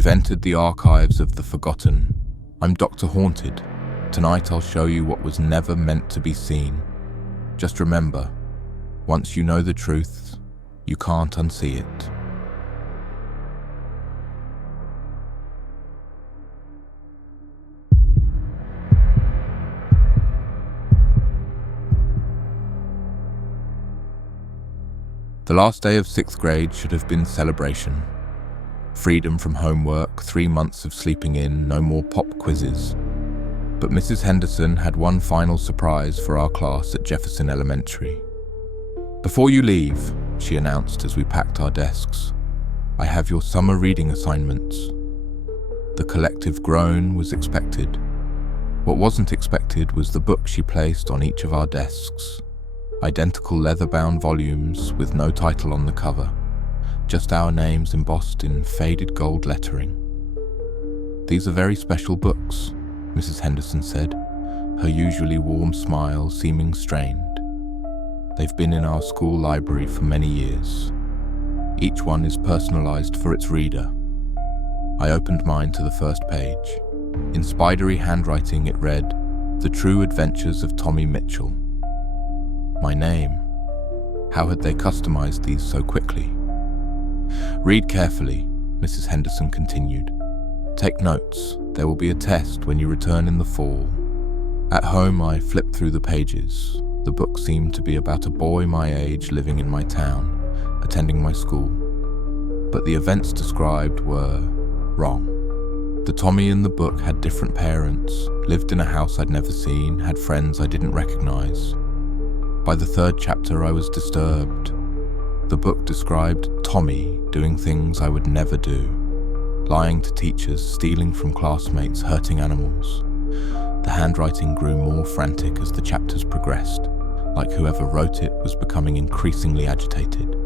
You've entered the archives of the forgotten. I'm Dr. Haunted. Tonight I'll show you what was never meant to be seen. Just remember, once you know the truth, you can't unsee it. The last day of 6th grade should have been celebration. Freedom from homework, 3 months of sleeping in, no more pop quizzes. But Mrs. Henderson had one final surprise for our class at Jefferson Elementary. "Before you leave," she announced as we packed our desks, "I have your summer reading assignments." The collective groan was expected. What wasn't expected was the book she placed on each of our desks. Identical leather-bound volumes with no title on the cover, just our names embossed in faded gold lettering. "These are very special books," Mrs. Henderson said, her usually warm smile seeming strained. "They've been in our school library for many years. Each one is personalized for its reader." I opened mine to the first page. In spidery handwriting it read, "The True Adventures of Tommy Mitchell." My name. How had they customized these so quickly? "Read carefully," Mrs. Henderson continued. "Take notes. There will be a test when you return in the fall." At home, I flipped through the pages. The book seemed to be about a boy my age living in my town, attending my school. But the events described were wrong. The Tommy in the book had different parents, lived in a house I'd never seen, had friends I didn't recognize. By the 3rd chapter, I was disturbed. The book described Tommy doing things I would never do. Lying to teachers, stealing from classmates, hurting animals. The handwriting grew more frantic as the chapters progressed, like whoever wrote it was becoming increasingly agitated.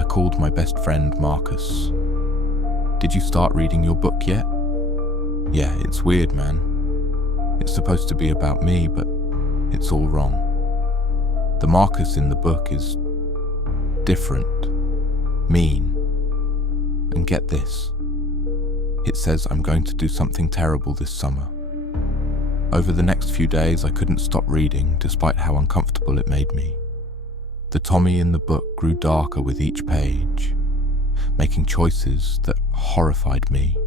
I called my best friend Marcus. "Did you start reading your book yet?" "Yeah, it's weird, man. It's supposed to be about me, but it's all wrong. The Marcus in the book is different, mean. And get this, it says I'm going to do something terrible this summer." Over the next few days, I couldn't stop reading, despite how uncomfortable it made me. The Tommy in the book grew darker with each page, making choices that horrified me.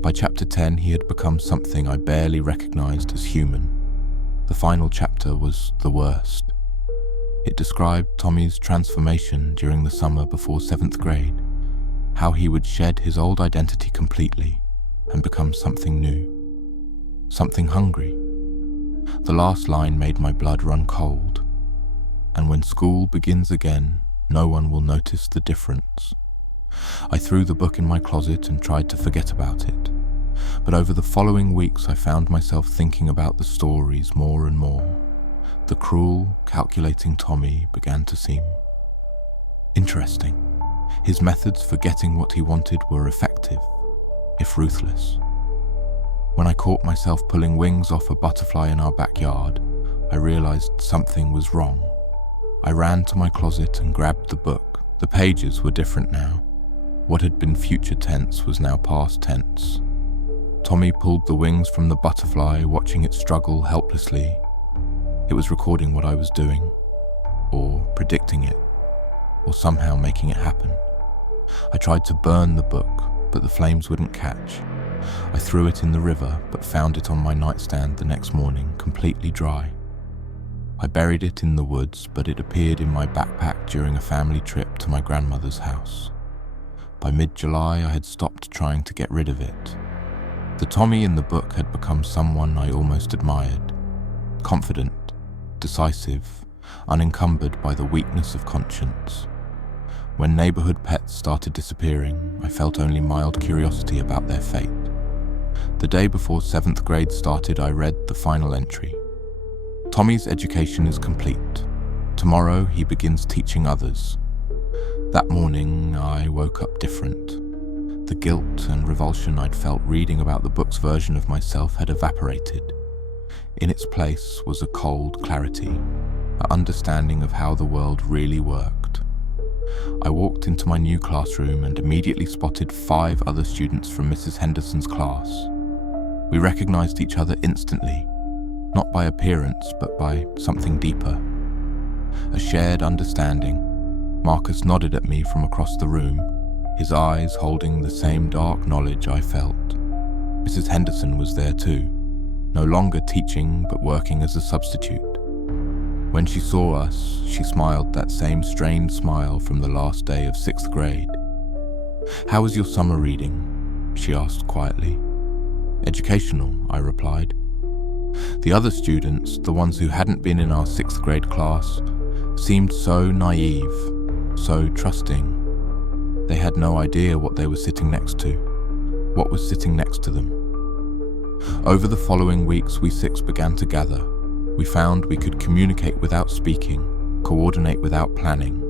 By chapter 10, he had become something I barely recognized as human. The final chapter was the worst. It described Tommy's transformation during the summer before 7th grade, how he would shed his old identity completely and become something new, something hungry. The last line made my blood run cold. "And when school begins again, no one will notice the difference." I threw the book in my closet and tried to forget about it. But over the following weeks, I found myself thinking about the stories more and more. The cruel, calculating Tommy began to seem interesting. His methods for getting what he wanted were effective, if ruthless. When I caught myself pulling wings off a butterfly in our backyard, I realized something was wrong. I ran to my closet and grabbed the book. The pages were different now. What had been future tense was now past tense. Tommy pulled the wings from the butterfly, watching it struggle helplessly. It was recording what I was doing, or predicting it, or somehow making it happen. I tried to burn the book, but the flames wouldn't catch. I threw it in the river, but found it on my nightstand the next morning, completely dry. I buried it in the woods, but it appeared in my backpack during a family trip to my grandmother's house. By mid-July, I had stopped trying to get rid of it. The Tommy in the book had become someone I almost admired. Confident, decisive, unencumbered by the weakness of conscience. When neighborhood pets started disappearing, I felt only mild curiosity about their fate. The day before 7th grade started, I read the final entry. "Tommy's education is complete. Tomorrow he begins teaching others." That morning, I woke up different. The guilt and revulsion I'd felt reading about the book's version of myself had evaporated. In its place was a cold clarity, an understanding of how the world really worked. I walked into my new classroom and immediately spotted 5 other students from Mrs. Henderson's class. We recognized each other instantly, not by appearance, but by something deeper. A shared understanding. Marcus nodded at me from across the room, his eyes holding the same dark knowledge I felt. Mrs. Henderson was there too, no longer teaching but working as a substitute. When she saw us, she smiled that same strained smile from the last day of 6th grade. "How was your summer reading?" she asked quietly. "Educational," I replied. The other students, the ones who hadn't been in our 6th grade class, seemed so naive, so trusting. They had no idea what they were sitting next to, what was sitting next to them. Over the following weeks, we 6 began to gather. We found we could communicate without speaking, coordinate without planning.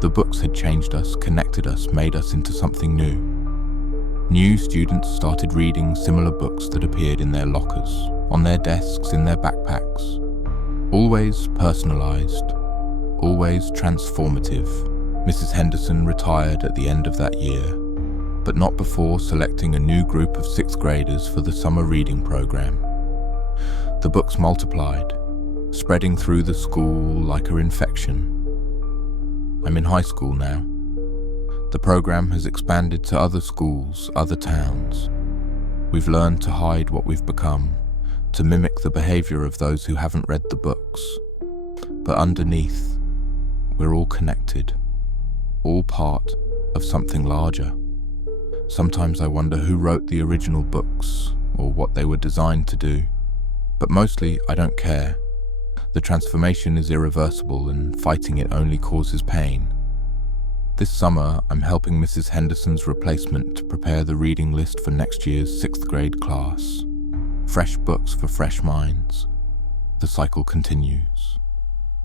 The books had changed us, connected us, made us into something new. New students started reading similar books that appeared in their lockers, on their desks, in their backpacks. Always personalized, always transformative. Mrs. Henderson retired at the end of that year, but not before selecting a new group of 6th graders for the summer reading program. The books multiplied, spreading through the school like an infection. I'm in high school now. The program has expanded to other schools, other towns. We've learned to hide what we've become, to mimic the behavior of those who haven't read the books. But underneath, we're all connected, all part of something larger. Sometimes I wonder who wrote the original books or what they were designed to do. But mostly, I don't care. The transformation is irreversible and fighting it only causes pain. This summer, I'm helping Mrs. Henderson's replacement prepare the reading list for next year's 6th grade class. Fresh books for fresh minds. The cycle continues.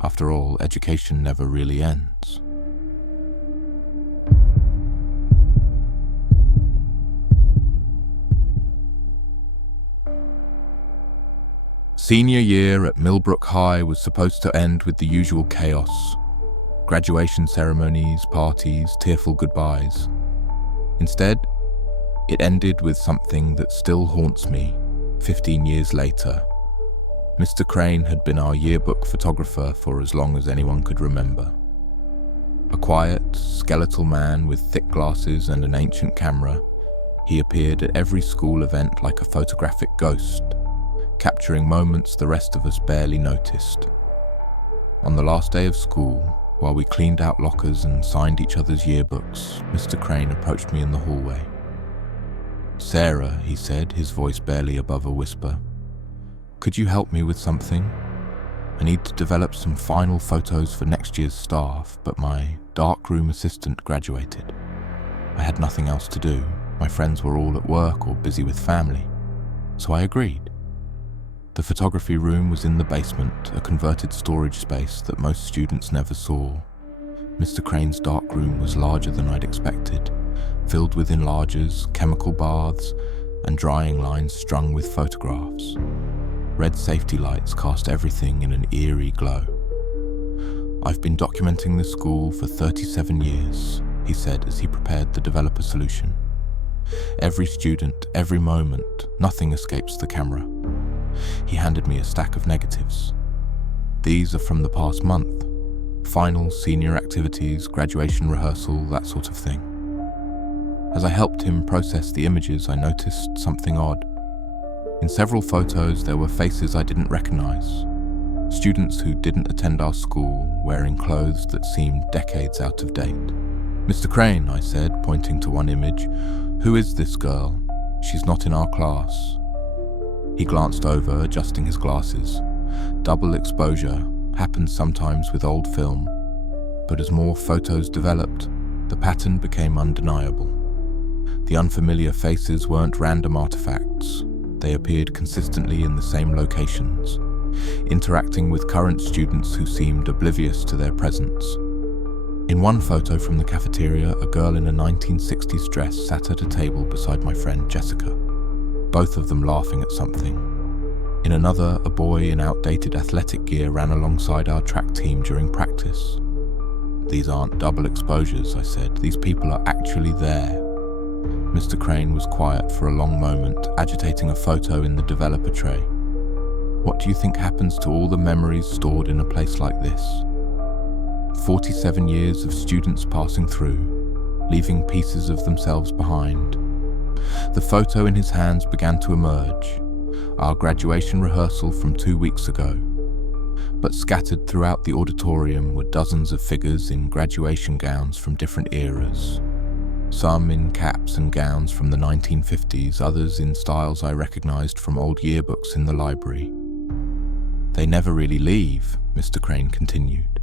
After all, education never really ends. Senior year at Millbrook High was supposed to end with the usual chaos. Graduation ceremonies, parties, tearful goodbyes. Instead, it ended with something that still haunts me 15 years later. Mr. Crane had been our yearbook photographer for as long as anyone could remember. A quiet, skeletal man with thick glasses and an ancient camera, he appeared at every school event like a photographic ghost, capturing moments the rest of us barely noticed. On the last day of school, while we cleaned out lockers and signed each other's yearbooks, Mr. Crane approached me in the hallway. "Sarah," he said, his voice barely above a whisper, "could you help me with something? I need to develop some final photos for next year's staff, but my darkroom assistant graduated. I had nothing else to do. My friends were all at work or busy with family. So I agreed." The photography room was in the basement, a converted storage space that most students never saw. Mr. Crane's darkroom was larger than I'd expected, filled with enlargers, chemical baths, and drying lines strung with photographs. Red safety lights cast everything in an eerie glow. "I've been documenting the school for 37 years, he said as he prepared the developer solution. "Every student, every moment, nothing escapes the camera." He handed me a stack of negatives. "These are from the past month. Finals, senior activities, graduation rehearsal, that sort of thing." As I helped him process the images, I noticed something odd. In several photos, there were faces I didn't recognize. Students who didn't attend our school, wearing clothes that seemed decades out of date. "Mr. Crane," I said, pointing to one image, "who is this girl? She's not in our class." He glanced over, adjusting his glasses. Double exposure happens sometimes with old film, but as more photos developed, the pattern became undeniable. The unfamiliar faces weren't random artifacts. They appeared consistently in the same locations, interacting with current students who seemed oblivious to their presence. In one photo from the cafeteria, a girl in a 1960s dress sat at a table beside my friend Jessica, both of them laughing at something. In another, a boy in outdated athletic gear ran alongside our track team during practice. These aren't double exposures, I said. These people are actually there. Mr. Crane was quiet for a long moment, agitating a photo in the developer tray. What do you think happens to all the memories stored in a place like this? 47 years of students passing through, leaving pieces of themselves behind. The photo in his hands began to emerge, our graduation rehearsal from 2 weeks ago. But scattered throughout the auditorium were dozens of figures in graduation gowns from different eras. Some in caps and gowns from the 1950s, others in styles I recognized from old yearbooks in the library. They never really leave, Mr. Crane continued.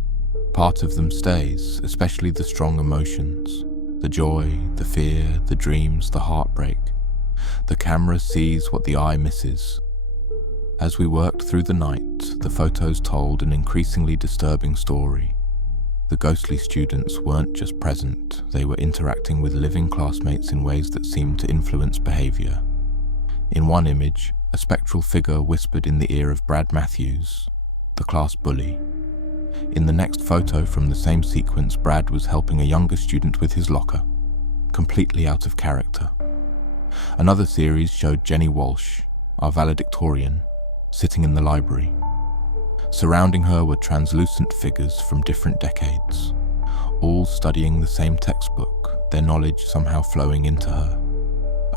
Part of them stays, especially the strong emotions. The joy, the fear, the dreams, the heartbreak. The camera sees what the eye misses. As we worked through the night, the photos told an increasingly disturbing story. The ghostly students weren't just present, they were interacting with living classmates in ways that seemed to influence behavior. In one image, a spectral figure whispered in the ear of Brad Matthews, the class bully. In the next photo from the same sequence, Brad was helping a younger student with his locker, completely out of character. Another series showed Jenny Walsh, our valedictorian, sitting in the library. Surrounding her were translucent figures from different decades, all studying the same textbook, their knowledge somehow flowing into her.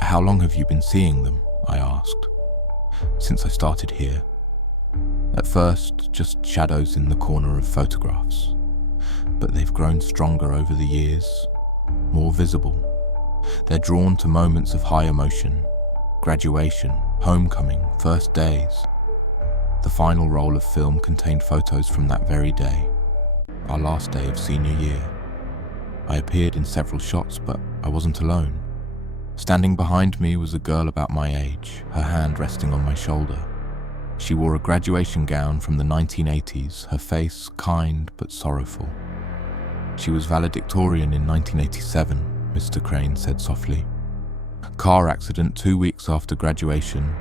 How long have you been seeing them? I asked. Since I started here. At first, just shadows in the corner of photographs, but they've grown stronger over the years, more visible. They're drawn to moments of high emotion, graduation, homecoming, first days. The final roll of film contained photos from that very day, our last day of senior year. I appeared in several shots, but I wasn't alone. Standing behind me was a girl about my age, her hand resting on my shoulder. She wore a graduation gown from the 1980s, her face kind but sorrowful. She was valedictorian in 1987, Mr. Crane said softly. Car accident 2 weeks after graduation.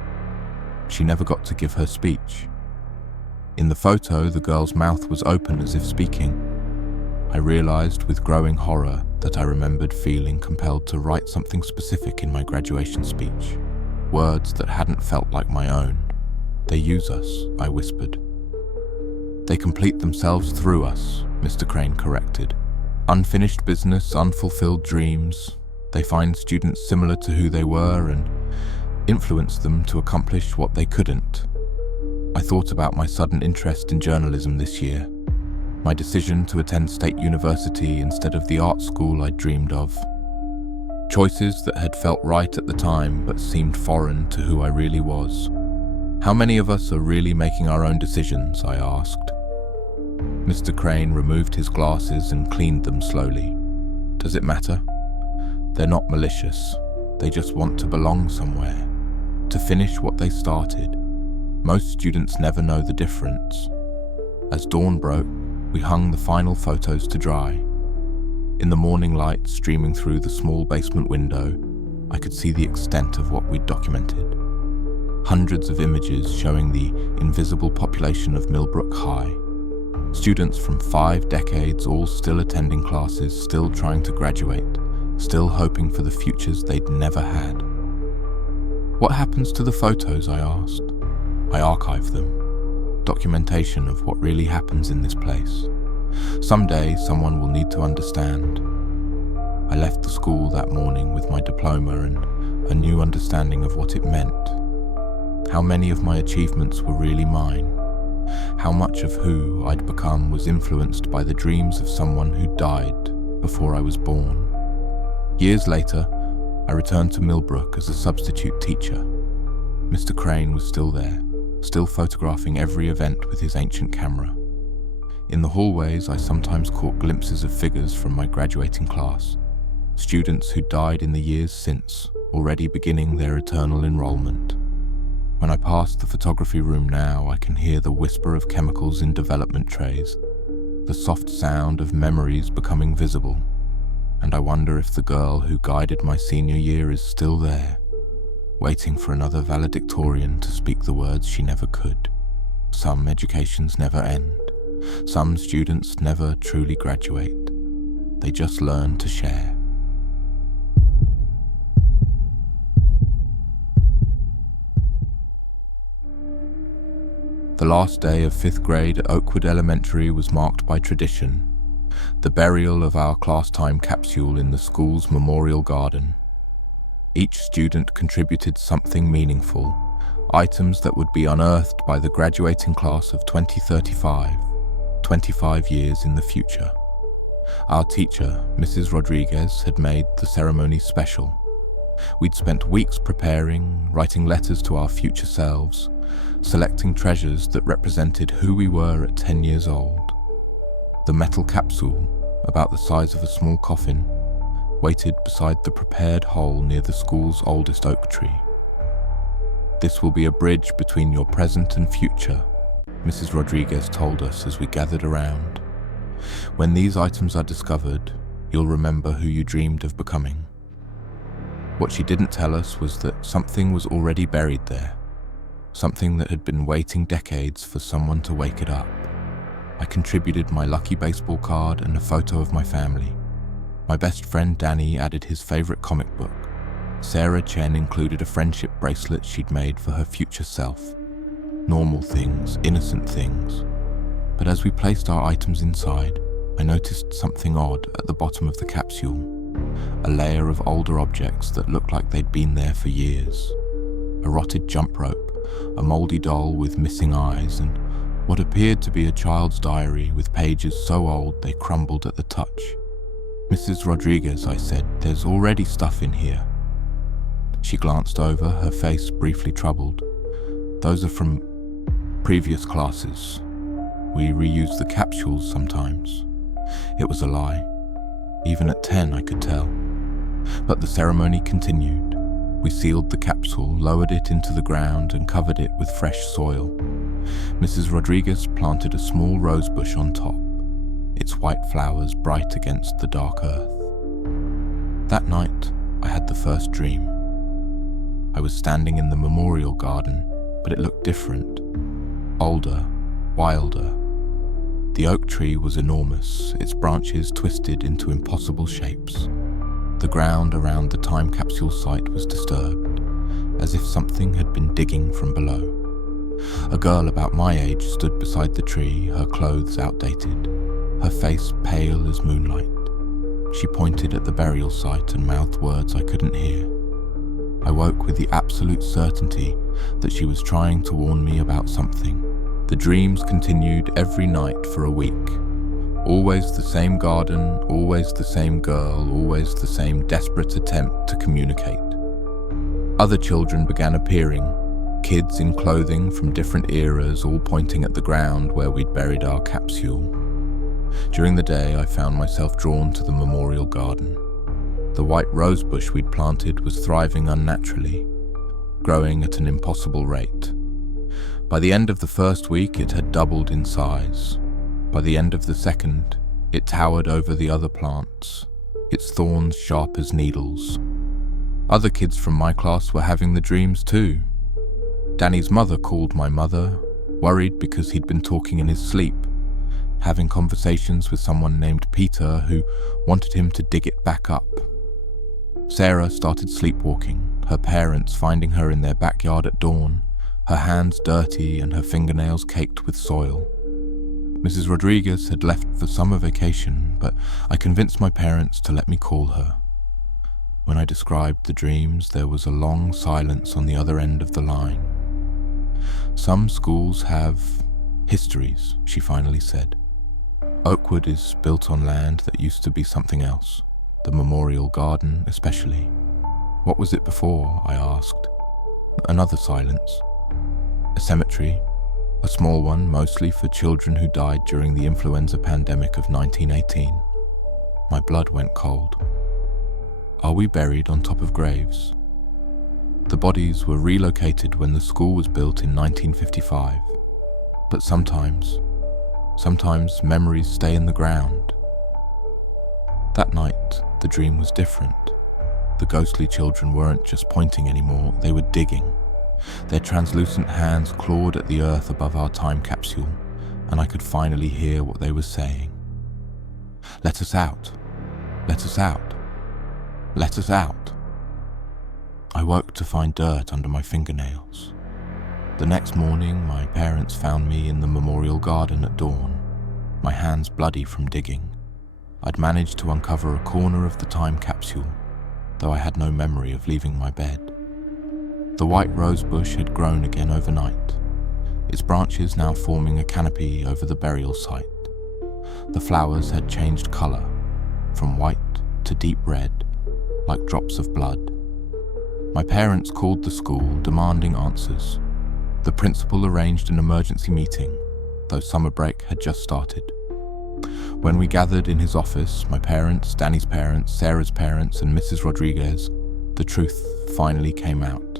She never got to give her speech. In the photo, the girl's mouth was open as if speaking. I realized with growing horror that I remembered feeling compelled to write something specific in my graduation speech. Words that hadn't felt like my own. They use us, I whispered. They complete themselves through us, Mr. Crane corrected. Unfinished business, unfulfilled dreams. They find students similar to who they were and influence them to accomplish what they couldn't. I thought about my sudden interest in journalism this year, my decision to attend State University instead of the art school I'd dreamed of. Choices that had felt right at the time but seemed foreign to who I really was. How many of us are really making our own decisions, I asked. Mr. Crane removed his glasses and cleaned them slowly. Does it matter? They're not malicious. They just want to belong somewhere, to finish what they started. Most students never know the difference. As dawn broke, we hung the final photos to dry. In the morning light streaming through the small basement window, I could see the extent of what we'd documented. Hundreds of images showing the invisible population of Millbrook High. Students from 5 decades, all still attending classes, still trying to graduate, still hoping for the futures they'd never had. What happens to the photos, I asked. I archive them. Documentation of what really happens in this place. Someday, someone will need to understand. I left the school that morning with my diploma and a new understanding of what it meant. How many of my achievements were really mine. How much of who I'd become was influenced by the dreams of someone who died before I was born. Years later, I returned to Millbrook as a substitute teacher. Mr. Crane was still there, still photographing every event with his ancient camera. In the hallways, I sometimes caught glimpses of figures from my graduating class, students who died in the years since, already beginning their eternal enrollment. When I pass the photography room now, I can hear the whisper of chemicals in development trays, the soft sound of memories becoming visible, and I wonder if the girl who guided my senior year is still there, waiting for another valedictorian to speak the words she never could. Some educations never end. Some students never truly graduate. they just learn to share. The last day of 5th grade at Oakwood Elementary was marked by tradition, the burial of our class time capsule in the school's memorial garden. Each student contributed something meaningful, items that would be unearthed by the graduating class of 2035, 25 years in the future. Our teacher, Mrs. Rodriguez, had made the ceremony special. We'd spent weeks preparing, writing letters to our future selves, selecting treasures that represented who we were at 10 years old. The metal capsule, about the size of a small coffin, waited beside the prepared hole near the school's oldest oak tree. "This will be a bridge between your present and future," Mrs. Rodriguez told us as we gathered around. "When these items are discovered, you'll remember who you dreamed of becoming." What she didn't tell us was that something was already buried there, something that had been waiting decades for someone to wake it up. I contributed my lucky baseball card and a photo of my family. My best friend Danny added his favorite comic book. Sarah Chen included a friendship bracelet she'd made for her future self. Normal things, innocent things. But as we placed our items inside, I noticed something odd at the bottom of the capsule. A layer of older objects that looked like they'd been there for years. A rotted jump rope, a mouldy doll with missing eyes, and what appeared to be a child's diary with pages so old they crumbled at the touch. "Mrs. Rodriguez," I said, "there's already stuff in here." She glanced over, her face briefly troubled. "Those are from previous classes. We reuse the capsules sometimes." It was a lie. Even at 10 I could tell. But the ceremony continued. We sealed the capsule, lowered it into the ground, and covered it with fresh soil. Mrs. Rodriguez planted a small rose bush on top, its white flowers bright against the dark earth. That night, I had the first dream. I was standing in the memorial garden, but it looked different. Older, wilder. The oak tree was enormous, its branches twisted into impossible shapes. The ground around the time capsule site was disturbed, as if something had been digging from below. A girl about my age stood beside the tree, her clothes outdated, her face pale as moonlight. She pointed at the burial site and mouthed words I couldn't hear. I woke with the absolute certainty that she was trying to warn me about something. The dreams continued every night for a week. Always the same garden, always the same girl, always the same desperate attempt to communicate. Other children began appearing, kids in clothing from different eras, all pointing at the ground where we'd buried our capsule. During the day, I found myself drawn to the memorial garden. The white rose bush we'd planted was thriving unnaturally, growing at an impossible rate. By the end of the first week, it had doubled in size. By the end of the second, it towered over the other plants, its thorns sharp as needles. Other kids from my class were having the dreams too. Danny's mother called my mother, worried because he'd been talking in his sleep, having conversations with someone named Peter who wanted him to dig it back up. Sarah started sleepwalking, her parents finding her in their backyard at dawn, her hands dirty and her fingernails caked with soil. Mrs. Rodriguez had left for summer vacation, but I convinced my parents to let me call her. When I described the dreams, there was a long silence on the other end of the line. "Some schools have histories," she finally said. "Oakwood is built on land that used to be something else, the memorial garden especially." "What was it before?" I asked. Another silence. "A cemetery. A small one, mostly for children who died during the influenza pandemic of 1918. My blood went cold. "Are we buried on top of graves?" "The bodies were relocated when the school was built in 1955. But sometimes memories stay in the ground." That night, the dream was different. The ghostly children weren't just pointing anymore, they were digging. Their translucent hands clawed at the earth above our time capsule, and I could finally hear what they were saying. "Let us out. Let us out. Let us out. I woke to find dirt under my fingernails. The next morning, my parents found me in the memorial garden at dawn, my hands bloody from digging. I'd managed to uncover a corner of the time capsule, though I had no memory of leaving my bed. The white rose bush had grown again overnight, its branches now forming a canopy over the burial site. The flowers had changed colour, from white to deep red, like drops of blood. My parents called the school, demanding answers. The principal arranged an emergency meeting, though summer break had just started. When we gathered in his office, my parents, Danny's parents, Sarah's parents, and Mrs. Rodriguez, the truth finally came out.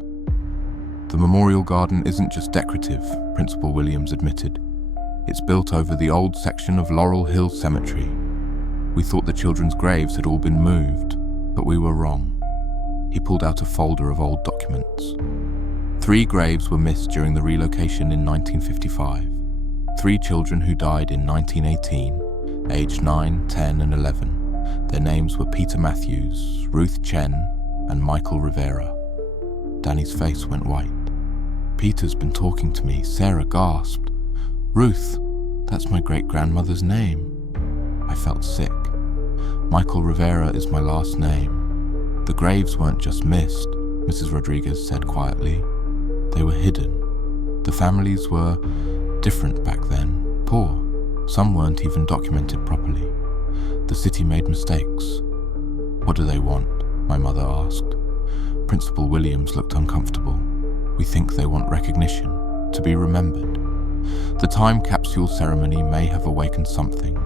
The memorial garden isn't just decorative, Principal Williams admitted. It's built over the old section of Laurel Hill Cemetery. We thought the children's graves had all been moved, but we were wrong. He pulled out a folder of old documents. 3 graves were missed during the relocation in 1955. 3 children who died in 1918, aged 9, 10, and 11. Their names were Peter Matthews, Ruth Chen, and Michael Rivera. Danny's face went white. Peter's been talking to me, Sarah gasped. Ruth, that's my great-grandmother's name. I felt sick. Michael Rivera is my last name. The graves weren't just missed, Mrs. Rodriguez said quietly. They were hidden. The families were different back then, poor. Some weren't even documented properly. The city made mistakes. What do they want? My mother asked. Principal Williams looked uncomfortable. We think they want recognition, to be remembered. The time capsule ceremony may have awakened something.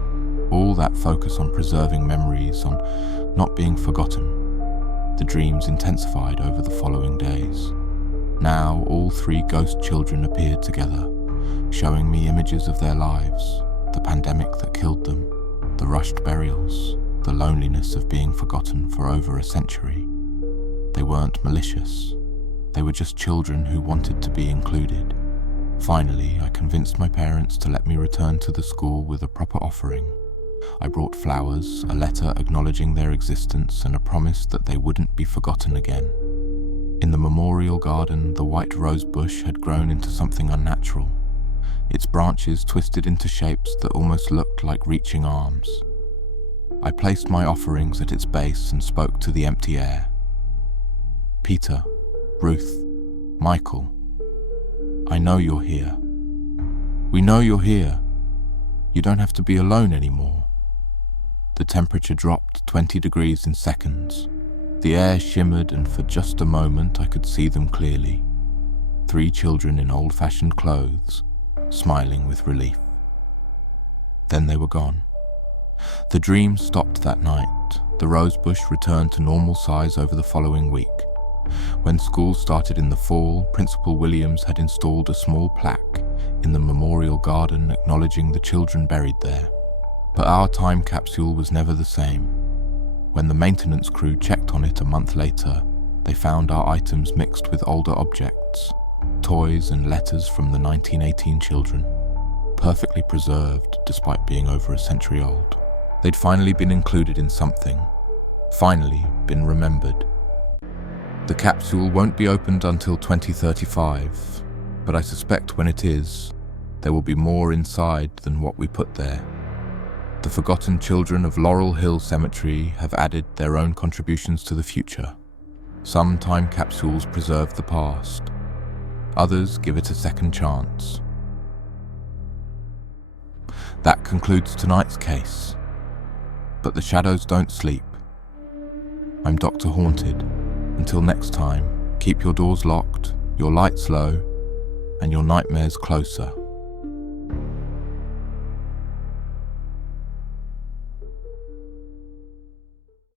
All that focus on preserving memories, on not being forgotten. The dreams intensified over the following days. Now all 3 ghost children appeared together, showing me images of their lives, the pandemic that killed them, the rushed burials, the loneliness of being forgotten for over a century. They weren't malicious. They were just children who wanted to be included. Finally, I convinced my parents to let me return to the school with a proper offering. I brought flowers, a letter acknowledging their existence, and a promise that they wouldn't be forgotten again. In the memorial garden, the white rose bush had grown into something unnatural. Its branches twisted into shapes that almost looked like reaching arms. I placed my offerings at its base and spoke to the empty air. Peter, Ruth, Michael, I know you're here. We know you're here. You don't have to be alone anymore. The temperature dropped 20 degrees in seconds. The air shimmered, and for just a moment I could see them clearly. 3 children in old-fashioned clothes, smiling with relief. Then they were gone. The dream stopped that night. The rosebush returned to normal size over the following week. When school started in the fall, Principal Williams had installed a small plaque in the memorial garden acknowledging the children buried there. But our time capsule was never the same. When the maintenance crew checked on it a month later, they found our items mixed with older objects, toys and letters from the 1918 children, perfectly preserved despite being over a century old. They'd finally been included in something, finally been remembered. The capsule won't be opened until 2035, but I suspect when it is, there will be more inside than what we put there. The forgotten children of Laurel Hill Cemetery have added their own contributions to the future. Some time capsules preserve the past. Others give it a second chance. That concludes tonight's case. But the shadows don't sleep. I'm Dr. Haunted. Until next time, keep your doors locked, your lights low, and your nightmares closer.